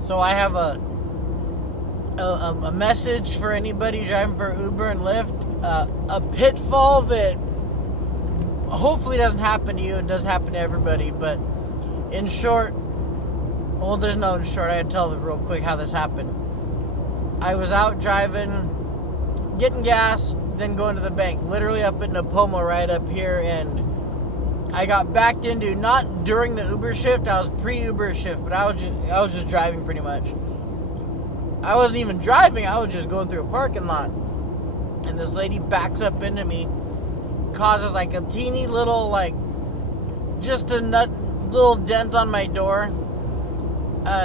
So I have a message for anybody driving for Uber and Lyft. A pitfall that hopefully doesn't happen to you and doesn't happen to everybody. But in short, well, there's no in short. I had to tell it real quick how this happened. I was out driving, getting gas, then going to the bank. Literally up in Napomo right up here, and I got backed into, not during the Uber shift, I was pre-Uber shift, but I was just driving pretty much. I wasn't even driving, I was just going through a parking lot. And this lady backs up into me, causes like a teeny little, like, just a little dent on my door.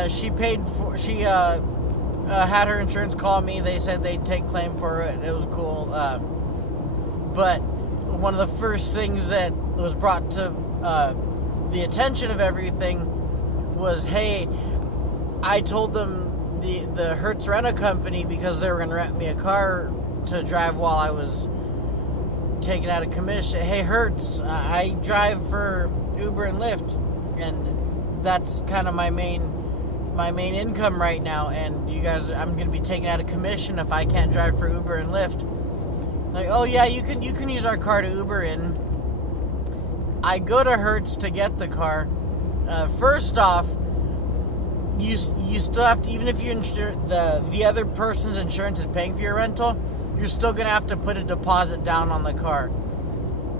She had her insurance call me. They said they'd take claim for it. It was cool. But one of the first things that was brought to the attention of everything was, hey, I told them the Hertz Rent-A Company, because they were going to rent me a car to drive while I was taken out of commission. Hey, Hertz, I drive for Uber and Lyft, and that's kind of my main income right now, and you guys, I'm going to be taken out of commission if I can't drive for Uber and Lyft. Like, oh yeah, you can use our car to Uber in. I go to Hertz to get the car. First off, you still have to, even if you insure the other person's insurance is paying for your rental, you're still gonna have to put a deposit down on the car.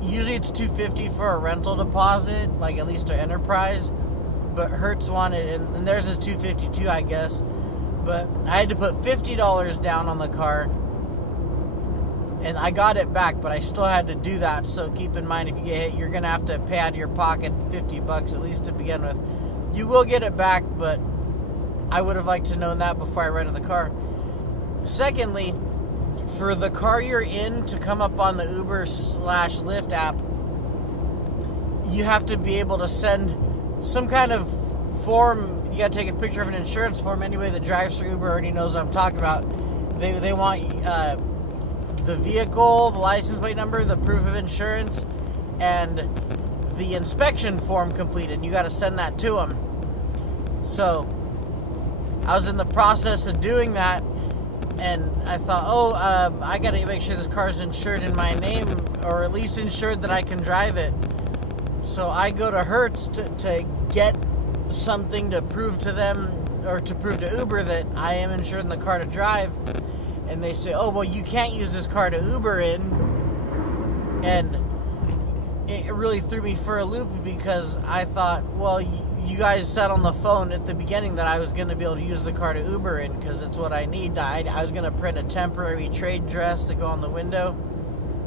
Usually it's $250 for a rental deposit, like at least an Enterprise, but Hertz wanted, and theirs is $250 too, I guess. But I had to put $50 down on the car, and I got it back, but I still had to do that. So keep in mind, if you get hit, you're gonna have to pay out of your pocket $50 at least to begin with. You will get it back, but I would have liked to know that before I rented the car. Secondly, for the car you're in to come up on the Uber/Lyft app, you have to be able to send some kind of form. You got to take a picture of an insurance form. Anybody that drives for Uber already knows what I'm talking about. They want the vehicle, the license plate number, the proof of insurance, and the inspection form completed. You got to send that to them. So I was in the process of doing that, and I thought, I got to make sure this car's insured in my name, or at least insured that I can drive it. So I go to Hertz to get something to prove to them, or to prove to Uber that I am insured in the car to drive. And they say, oh, well, you can't use this car to Uber in. And it really threw me for a loop, because I thought, well, you guys said on the phone at the beginning that I was going to be able to use the car to Uber in, because it's what I need. I was going to print a temporary trade dress to go on the window,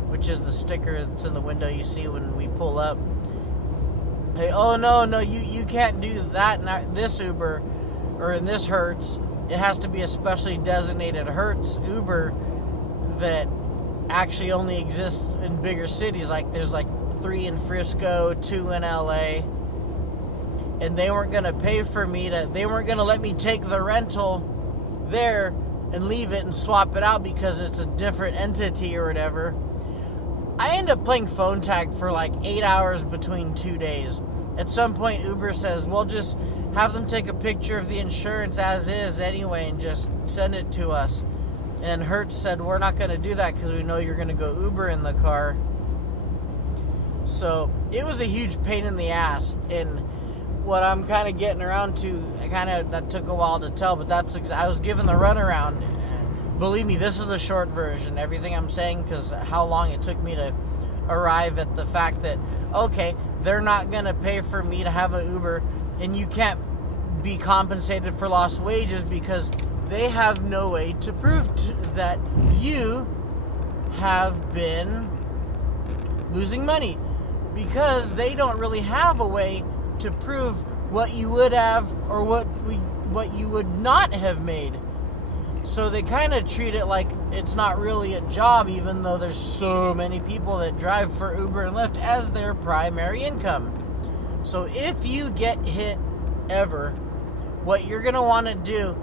which is the sticker that's in the window you see when we pull up. Hey, oh, no, you can't do that in this Uber, or in this Hertz. It has to be a specially designated Hertz Uber that actually only exists in bigger cities. Like, there's like 3 in Frisco, 2 in LA. And they weren't going to pay for me they weren't going to let me take the rental there and leave it and swap it out because it's a different entity or whatever. I ended up playing phone tag for like 8 hours between 2 days. At some point, Uber says, well, just have them take a picture of the insurance as is anyway and just send it to us. And Hertz said, we're not going to do that because we know you're going to go Uber in the car. So it was a huge pain in the ass. And what I'm kind of getting around to, that took a while to tell, but I was given the runaround. Believe me, this is the short version, everything I'm saying, because how long it took me to arrive at the fact that, okay, they're not going to pay for me to have an Uber, and you can't be compensated for lost wages because they have no way to prove that you have been losing money, because they don't really have a way to prove what you would have or what you would not have made. So they kind of treat it like it's not really a job, even though there's so many people that drive for Uber and Lyft as their primary income. So if you get hit ever, what you're going to want to do,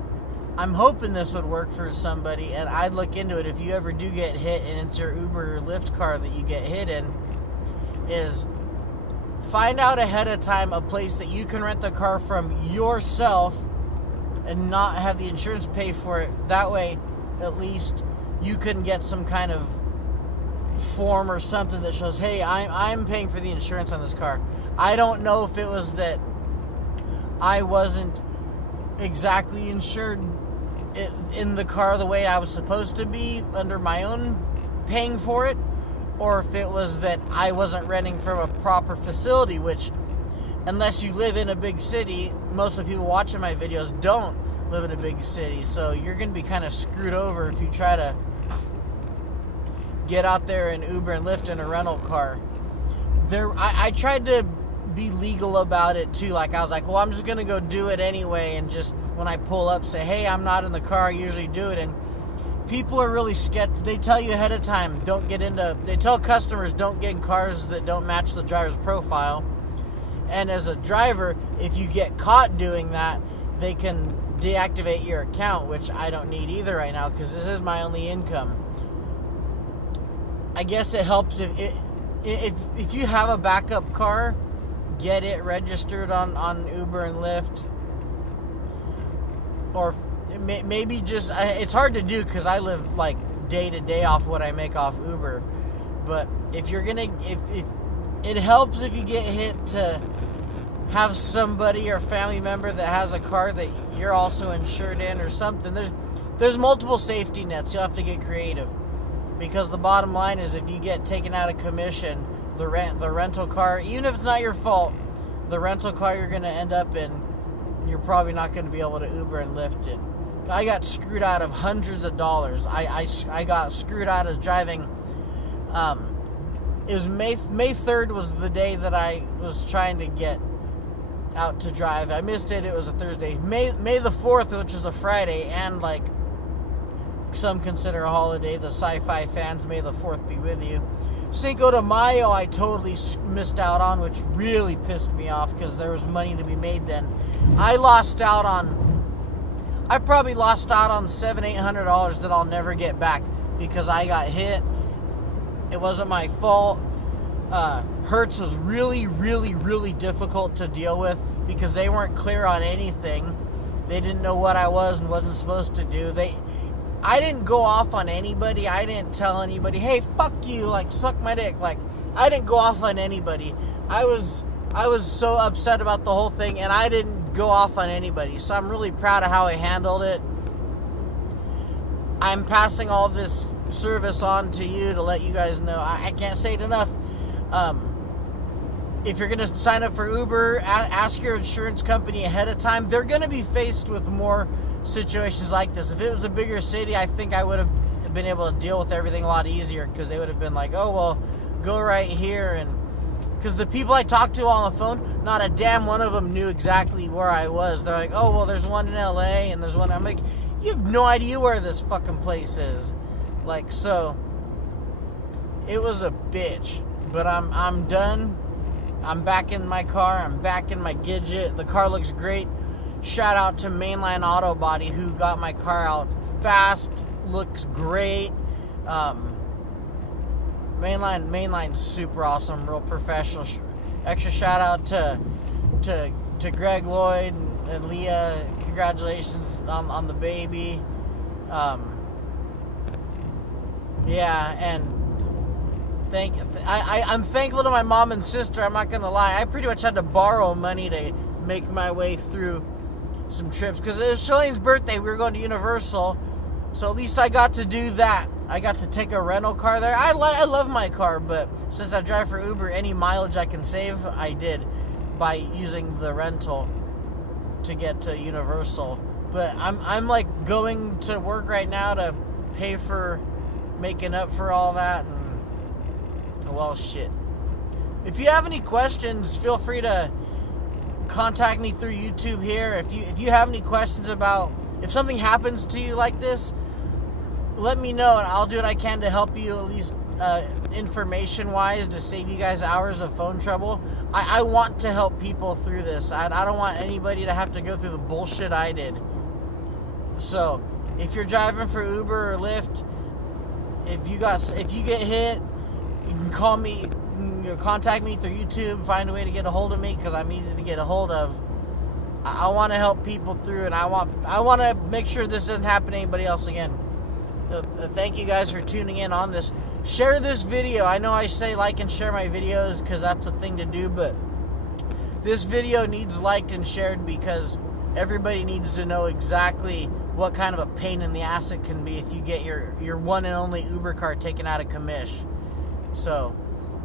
I'm hoping this would work for somebody, and I'd look into it if you ever do get hit and it's your Uber or Lyft car that you get hit in, is find out ahead of time a place that you can rent the car from yourself and not have the insurance pay for it. That way, at least you can get some kind of form or something that shows, hey, I'm paying for the insurance on this car. I don't know if it was that I wasn't exactly insured in the car the way I was supposed to be under my own paying for it, or if it was that I wasn't renting from a proper facility, which, unless you live in a big city, most of the people watching my videos don't live in a big city, so you're going to be kind of screwed over if you try to get out there and Uber and Lyft in a rental car. I tried to be legal about it too. Like, I was like, well, I'm just going to go do it anyway, and just when I pull up say, hey, I'm not in the car, I usually do it. And people are really sketchy. They tell you ahead of time, they tell customers don't get in cars that don't match the driver's profile. And as a driver, if you get caught doing that, they can deactivate your account, which I don't need either right now because this is my only income. I guess it helps if you have a backup car, get it registered on Uber and Lyft, or maybe just, it's hard to do because I live like day to day off what I make off Uber. But if you're gonna, if it helps if you get hit to have somebody or family member that has a car that you're also insured in or something. There's multiple safety nets. You'll have to get creative, because the bottom line is if you get taken out of commission, the rental car, even if it's not your fault, the rental car you're going to end up in, you're probably not going to be able to Uber and Lyft it. I got screwed out of hundreds of dollars. I got screwed out of driving. It was May 3rd was the day that I was trying to get out to drive. I missed it. It was a Thursday. May the 4th, which is a Friday, and like some consider a holiday. The sci-fi fans, May the 4th be with you. Cinco de Mayo, I totally missed out on, which really pissed me off because there was money to be made then. I probably lost out on $700-800 that I'll never get back because I got hit. It wasn't my fault. Hertz was really, really, really difficult to deal with because they weren't clear on anything. They didn't know what I was and wasn't supposed to do. I didn't go off on anybody. I didn't tell anybody, hey, fuck you, like, suck my dick. Like, I didn't go off on anybody. I was so upset about the whole thing, and I didn't go off on anybody. So I'm really proud of how I handled it. I'm passing all this service on to you to let you guys know. I can't say it enough. If you're going to sign up for Uber, ask your insurance company ahead of time. They're going to be faced with more situations like this. If it was a bigger city, I think I would have been able to deal with everything a lot easier, because they would have been like, oh, well, go right here. And because the people I talked to on the phone, not a damn one of them knew exactly where I was. They're like, oh, well, there's one in LA and there's one. I'm like, you have no idea where this fucking place is. Like, so it was a bitch. But I'm done. I'm back in my car. I'm back in my Gidget. The car looks great. Shout out to Mainline Auto Body, who got my car out fast. Looks great. Mainline's super awesome, real professional. Extra shout out to Greg Lloyd and Leah. Congratulations on the baby. Yeah, and I'm thankful to my mom and sister. I'm not gonna lie. I pretty much had to borrow money to make my way through some trips, because it was Shalene's birthday. We were going to Universal, so at least I got to do that. I got to take a rental car there. I love my car, but since I drive for Uber, any mileage I can save, I did by using the rental to get to Universal. But I'm like going to work right now to pay for making up for all that. And well, shit. If you have any questions, feel free to contact me through YouTube here. If you have any questions about if something happens to you like this, let me know, and I'll do what I can to help you, at least information wise, to save you guys hours of phone trouble. I want to help people through this. I don't want anybody to have to go through the bullshit I did. So if you're driving for Uber or Lyft, if you get hit, you can call me, contact me through YouTube, find a way to get a hold of me, because I'm easy to get a hold of. I want to help people through, and I want to make sure this doesn't happen to anybody else again. So, thank you guys for tuning in on this. Share this video. I know I say like and share my videos because that's the thing to do, but this video needs liked and shared because everybody needs to know exactly what kind of a pain in the ass it can be if you get your one and only Uber car taken out of commish. So,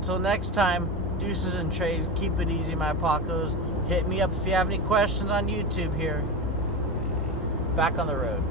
till next time, deuces and trays. Keep it easy, my Pacos. Hit me up if you have any questions on YouTube here. Back on the road.